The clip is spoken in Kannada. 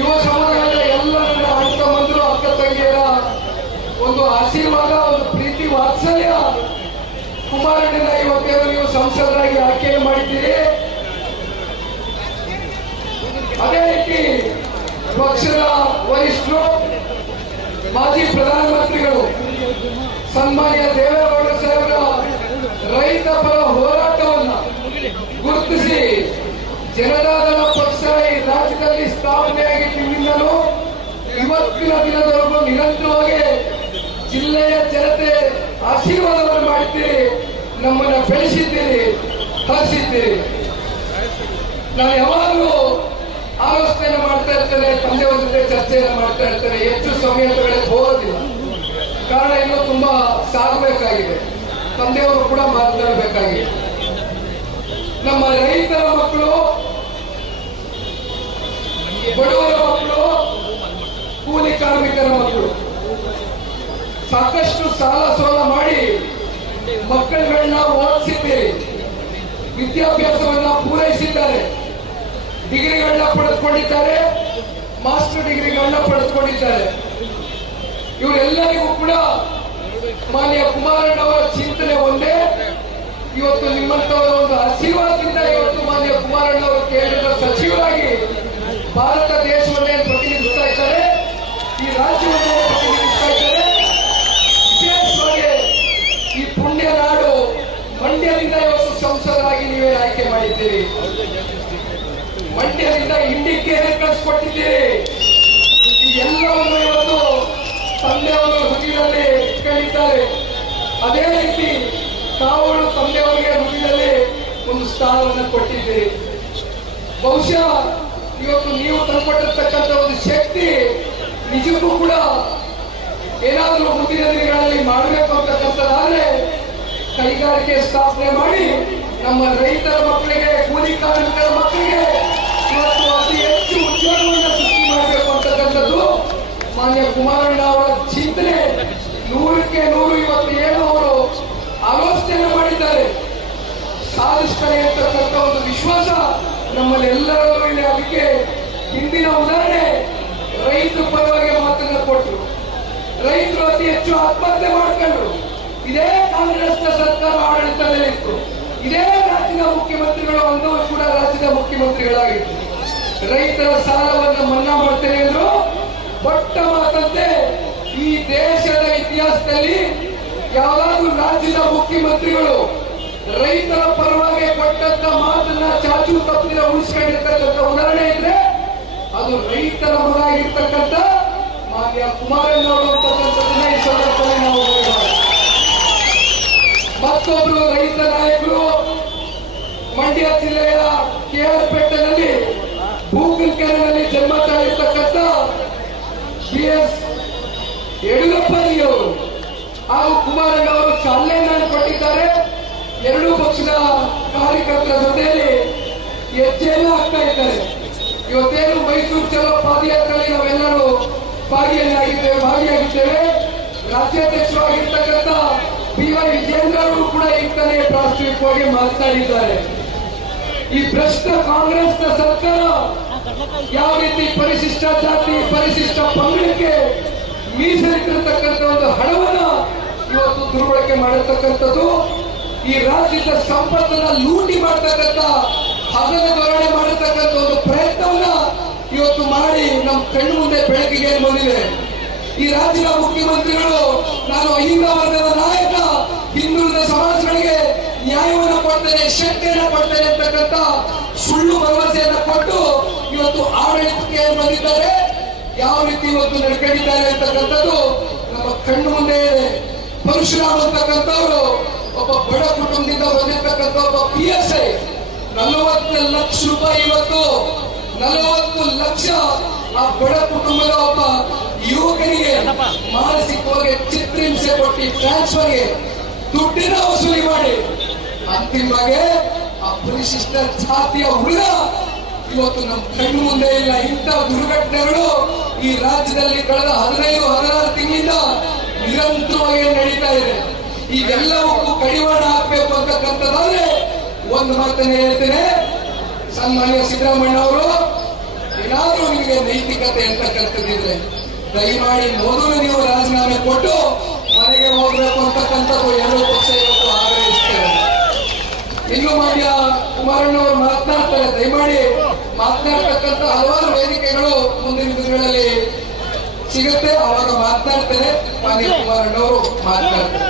ಯುವ ಸಮುದಾಯದ ಎಲ್ಲ ನನ್ನ ಅಣ್ಣ ತಮ್ಮಂದಿರು ಅಕ್ಕ ತಂಗಿಯರ ಒಂದು ಆಶೀರ್ವಾದ, ಒಂದು ಪ್ರೀತಿ ವಾತ್ಸಲ್ಯ ಕುಮಾರಣ್ಣನ ಇವತ್ತೇನು ನೀವು ಸಂಸದರಾಗಿ ಆಯ್ಕೆ ಮಾಡಿದ್ದೀರಿ. ಅದೇ ರೀತಿ ಪಕ್ಷದ ವರಿಷ್ಠರು, ಮಾಜಿ ಪ್ರಧಾನಮಂತ್ರಿಗಳು ಸನ್ಮಾನ್ಯ ದೇವೇಗೌಡ ಸಾಹೇಬರ ರೈತ ಪರ ಹೋರಾಟವನ್ನು ಗುರುತಿಸಿ ಜನತಾದಳ ಪಕ್ಷ ಈ ರಾಜ್ಯದಲ್ಲಿ ಸ್ಥಾಪನೆಯಾಗಿದ್ದರಿಂದಲೂ ಇವತ್ತಿನ ದಿನದವರೆಗೂ ನಿರಂತರವಾಗಿ ಜಿಲ್ಲೆಯ ಜನತೆ ಆಶೀರ್ವಾದವನ್ನು ಮಾಡಿದ್ದೀರಿ, ನಮ್ಮನ್ನ ಬೆಳೆಸಿದ್ದೀರಿ, ಹರಿಸಿದ್ದೀರಿ. ನಾನು ಯಾವಾಗಲೂ ಆಲೋಚನೆಯನ್ನು ಮಾಡ್ತಾ ಇರ್ತೇನೆ, ತಂದೆಯವರ ಜೊತೆ ಚರ್ಚೆಯನ್ನು ಮಾಡ್ತಾ ಇರ್ತೇನೆ. ಹೆಚ್ಚು ಸಮಯ ತಗೊಳ್ಳಕ್ಕೆ ಹೋಗೋದಿಲ್ಲ, ಕಾರಣ ಇನ್ನೂ ತುಂಬಾ ಸಾಗಬೇಕಾಗಿದೆ. ತಂದೆಯವರು ಕೂಡ ಮಾತನಾಡಬೇಕಾಗಿದೆ. ನಮ್ಮ ರೈತರ ಮಕ್ಕಳು, ಬಡವರ ಮಕ್ಕಳು, ಕೂಲಿ ಕಾರ್ಮಿಕರ ಮಕ್ಕಳು ಸಾಕಷ್ಟು ಸಾಲ ಸೋಲ ಮಾಡಿ ಮಕ್ಕಳುಗಳನ್ನ ಓದಿಸಿದ್ದೀರಿ, ವಿದ್ಯಾಭ್ಯಾಸವನ್ನ ಪೂರೈಸಿದ್ದಾರೆ, ಡಿಗ್ರಿಗಳನ್ನ ಪಡೆದುಕೊಂಡಿದ್ದಾರೆ, ಮಾಸ್ಟರ್ ಡಿಗ್ರಿಗಳನ್ನ ಪಡೆದುಕೊಂಡಿದ್ದಾರೆ. ಇವರೆಲ್ಲರಿಗೂ ಕೂಡ ಮಾನ್ಯ ಕುಮಾರಣ್ಣವರ ಚಿಂತನೆ ಒಂದೇ. ಇವತ್ತು ನಿಮ್ಮಂತವರ ಒಂದು ಆಶೀರ್ವಾದದಿಂದ ಇವತ್ತು ಮಾನ್ಯ ಕುಮಾರಣ್ಣವರು ಕೇಂದ್ರದ ಸಚಿವರಾಗಿ ಭಾರತ ದೇಶವನ್ನೇ ಪ್ರತಿನಿಧಿಸ್ತಾ ಇದ್ದಾರೆ, ಈ ರಾಜ್ಯವನ್ನೇ ಪ್ರತಿನಿಧಿಸ್ತಾ ಇದ್ದಾರೆ. ವಿಶೇಷವಾಗಿ ಈ ಪುಣ್ಯ ನಾಡು ಮಂಡ್ಯದಿಂದ ಇವತ್ತು ಸಂಸದರಾಗಿ ನೀವೇ ಆಯ್ಕೆ ಮಾಡಿದ್ದೀರಿ. ಮಂಡ್ಯದಿಂದ ಇಂಡಿಕ್ಕೆ ಕಳಿಸ್ಕೊಟ್ಟಿದ್ದೀರಿ. ಈ ಎಲ್ಲವನ್ನು ಇವತ್ತು ತಂದೆಯವರು ಹೃದಯದಲ್ಲಿ ಇಟ್ಕೊಂಡಿದ್ದಾರೆ. ಅದೇ ರೀತಿ ತಾವುಗಳು ತಂದೆಯವರಿಗೆ ಹೃದಯದಲ್ಲಿ ಒಂದು ಸ್ಥಾನವನ್ನು ಕೊಟ್ಟಿದ್ದೀರಿ. ಬಹುಶಃ ಇವತ್ತು ನೀವು ತಂದುಕೊಟ್ಟಿರ್ತಕ್ಕಂಥ ಒಂದು ಶಕ್ತಿ ನಿಜಕ್ಕೂ ಕೂಡ ಏನಾದರೂ ಮುಂದಿನ ದಿನಗಳಲ್ಲಿ ಮಾಡಬೇಕು ಅಂತಕ್ಕಂಥದ್ದಾದ್ರೆ ಕೈಗಾರಿಕೆ ಸ್ಥಾಪನೆ ಮಾಡಿ ನಮ್ಮ ರೈತರ ಮಕ್ಕಳಿಗೆ, ಕೂಲಿ ಕಾರ್ಮಿಕರ ಮಕ್ಕಳಿಗೆ ಇವತ್ತು ಅತಿ ಹೆಚ್ಚು ಉದ್ಯೋಗವನ್ನು ಸೃಷ್ಟಿ ಮಾಡಬೇಕು ಅಂತಕ್ಕಂಥದ್ದು ಮಾನ್ಯ ಕುಮಾರಣ್ಣ ಅವರ ಚಿಂತನೆ. 100ಕ್ಕೆ 100 ಇವತ್ತು ಏನು ಅವರು ಆಲೋಚನೆ ಮಾಡಿದ್ದಾರೆ, ಸಾಧಿಸ್ತಾರೆ ಅಂತಕ್ಕಂಥ ಒಂದು ವಿಶ್ವಾಸ ನಮ್ಮಲ್ಲಿ ಎಲ್ಲರಲ್ಲೂ ಇದೆ. ಅದಕ್ಕೆ ಹಿಂದಿನ ಉದಾಹರಣೆ ರೈತರ ಪರವಾಗಿ ಮಾತನ್ನ ಕೊಟ್ಟರು, ರೈತರು ಅತಿ ಹೆಚ್ಚು ಆತ್ಮಹತ್ಯೆ ಮಾಡ್ಕೊಂಡ್ರು. ಇದೇ ಕಾಂಗ್ರೆಸ್ನ ಸರ್ಕಾರ ಆಡಳಿತದಲ್ಲಿತ್ತು, ಇದೇ ರಾಜ್ಯದ ಮುಖ್ಯಮಂತ್ರಿಗಳು ಅಂದವರು ಕೂಡ ರಾಜ್ಯದ ಮುಖ್ಯಮಂತ್ರಿಗಳಾಗಿತ್ತು. ರೈತರ ಸಾಲವನ್ನು ಮನ್ನಾ ಮಾಡ್ತೇನೆ ಅಂದ್ರು. ಕೊಟ್ಟ ಮಾತಂತೆ ಈ ದೇಶದ ಇತಿಹಾಸದಲ್ಲಿ ಯಾವಾಗಲೂ ರಾಜ್ಯದ ಮುಖ್ಯಮಂತ್ರಿಗಳು ರೈತರ ಪರವಾಗಿ ಕೊಟ್ಟಂತ ಮಾತನ್ನ ಚಾಚು ತಪ್ಪದೆ ಉಳಿಸ್ಕೊಂಡಿರ್ತಕ್ಕಂಥ ಉದಾಹರಣೆ ಇದ್ರೆ ಅದು ರೈತರ ಮಗ ಆಗಿರ್ತಕ್ಕಂಥ ಮಾನ್ಯ ಕುಮಾರಣ್ಣವರು ಅಂತಕ್ಕಂಥದ್ದನ್ನ ಈ ಸಂದರ್ಭದಲ್ಲಿ ನಾವು ಮತ್ತೊಬ್ರು ರೈತ ನಾಯಕರು ಮಂಡ್ಯ ಜಿಲ್ಲೆಯ ಕೆಆರ್ ಪೇಟೆನಲ್ಲಿ ಬೂಕಲ್ಕೆರೆಯಲ್ಲಿ ಜನ್ಮ ತಾಳಿರ್ತಕ್ಕಂಥ BS ಯಡಿಯೂರಪ್ಪನವರು ಹಾಗೂ ಕುಮಾರಣ್ಣ ಅವರು ಸಲಹೆಯನ್ನು ಕೊಟ್ಟಿದ್ದಾರೆ. ಎರಡೂ ಪಕ್ಷದ ಕಾರ್ಯಕರ್ತರ ಜೊತೆಯಲ್ಲಿ ಹೆಜ್ಜೆಯನ್ನು ಹಾಕ್ತಾ ಇದ್ದಾರೆ. ಇವತ್ತೇನು ಮೈಸೂರು ಚಲೋ ಪಾದಯಾತ್ರೆಯಲ್ಲಿ ನಾವೆಲ್ಲರೂ ಭಾಗಿಯಾಗಿದ್ದೇವೆ. ರಾಜ್ಯಾಧ್ಯಕ್ಷರಾಗಿರ್ತಕ್ಕಂಥ BY ವಿಜೇಂದ್ರ ಅವರು ಕೂಡ ಈಗಲೇ ಪ್ರಾಸ್ತಾವಿಕವಾಗಿ ಮಾತನಾಡಿದ್ದಾರೆ. ಈ ಭ್ರಷ್ಟ ಕಾಂಗ್ರೆಸ್ನ ಸರ್ಕಾರ ಯಾವ ರೀತಿ ಪರಿಶಿಷ್ಟ ಜಾತಿ, ಪರಿಶಿಷ್ಟ ಪಂಗಡಕ್ಕೆ ಮೀಸಲಿಟ್ಟಿರತಕ್ಕಂಥ ಒಂದು ಹಣವನ್ನ ಇವತ್ತು ದುರ್ಬಳಕೆ ಮಾಡಿರ್ತಕ್ಕಂಥದ್ದು, ಈ ರಾಜ್ಯದ ಸಂಪತ್ತನ್ನ ಲೂಟಿ ಮಾಡತಕ್ಕಂಥ ಹಗಲ ಧೋರಣೆ ಮಾಡಿರ್ತಕ್ಕಂಥ ಒಂದು ಪ್ರಯತ್ನವನ್ನ ಇವತ್ತು ಮಾಡಿ ನಮ್ಮ ಕಣ್ಣು ಮುಂದೆ ಬೆಳಕಿಗೆ ಬಂದಿದೆ. ಈ ರಾಜ್ಯದ ಮುಖ್ಯಮಂತ್ರಿಗಳು ನಾನು ಅಹಿಂದ ವರ್ಗದ ನಾಯಕ, ಹಿಂದುಳಿದ ಸಮಾಜಗಳಿಗೆ ನ್ಯಾಯವನ್ನು ಕೊಡ್ತೇನೆ, ಶಕ್ತಿಯನ್ನು ಕೊಡ್ತೇನೆ ಅಂತಕ್ಕಂಥ ಸುಳ್ಳು ಭರವಸೆಯನ್ನು ಕೊಟ್ಟು ಇವತ್ತು ಆಡಳಿತಕ್ಕೆ ಬಂದಿದ್ದಾರೆ. ಯಾವ ರೀತಿ ಇವತ್ತು ನಡ್ಕೊಂಡಿದ್ದಾರೆ ಅಂತಕ್ಕಂಥದ್ದು ನಮ್ಮ ಕಣ್ಣು ಮುಂದೆ ಇದೆ. ಪರಶುರಾಮ್ ಅಂತಕ್ಕಂಥವ್ರು ಒಬ್ಬ ಬಡ ಕುಟುಂಬದಿಂದ ಬಂದಿರತಕ್ಕಂಥ ಒಬ್ಬ PSI 40 ಲಕ್ಷ ರೂಪಾಯಿ, ಇವತ್ತು 40 ಲಕ್ಷ ಆ ಬಡ ಕುಟುಂಬದ ಒಬ್ಬ ಯುವಕನಿಗೆ ಮಾನಸಿಕವಾಗಿ ಚಿತ್ರಹಿಂಸೆ ಕೊಟ್ಟು ಟ್ರಾನ್ಸ್ಫರ್ಗೆ ದುಡ್ಡಿನ ವಸೂಲಿ ಮಾಡಿ ಅಂತಿಮವಾಗಿ ಆ ಪರಿಶಿಷ್ಟ ಜಾತಿಯ ಹುಡುಗ ಇವತ್ತು ನಮ್ಮ ಕಣ್ಣು ಮುಂದೆ ಇಲ್ಲ. ಇಂಥ ದುರ್ಘಟನೆಗಳು ಈ ರಾಜ್ಯದಲ್ಲಿ ಕಳೆದ 15-16 ತಿಂಗಳಿಂದ ನಿರಂತರವಾಗಿ ನಡೀತಾ ಇದೆ. ಇದೆಲ್ಲವಕ್ಕೂ ಕಡಿವಾಣ ಹಾಕಬೇಕು ಅಂತಕ್ಕಂಥದ್ದಾದ್ರೆ ಒಂದು ಮಾತನ್ನ ಹೇಳ್ತೇನೆ, ಸನ್ಮಾನ್ಯ ಸಿದ್ದರಾಮಯ್ಯ ಅವರು ಏನಾದ್ರೂ ನಿಮಗೆ ನೈತಿಕತೆ ಅಂತಕ್ಕಂಥದ್ದಿದ್ರೆ ದಯಮಾಡಿ ಮೊದಲು ನೀವು ರಾಜೀನಾಮೆ ಕೊಟ್ಟು ಮನೆಗೆ ಹೋಗ್ಬೇಕು ಅಂತಕ್ಕಂಥದ್ದು ಎರಡೂ ಪಕ್ಷ ಇವತ್ತು ಆಗ್ರಹಿಸ್ತೇವೆ. ಇನ್ನು ಮಾನ್ಯ ಕುಮಾರಣ್ಣವರು ಮಾತನಾಡ್ತಾರೆ, ದಯಮಾಡಿ ಮಾತನಾಡ್ತಕ್ಕಂಥ ಹಲವಾರು ವೇದಿಕೆಗಳು ಮುಂದಿನ ದಿನಗಳಲ್ಲಿ ಸಿಗುತ್ತೆ, ಅವಾಗ ಮಾತನಾಡ್ತಾರೆ. ಮಾನ್ಯ ಕುಮಾರಣ್ಣವರು ಮಾತನಾಡ್ತಾರೆ.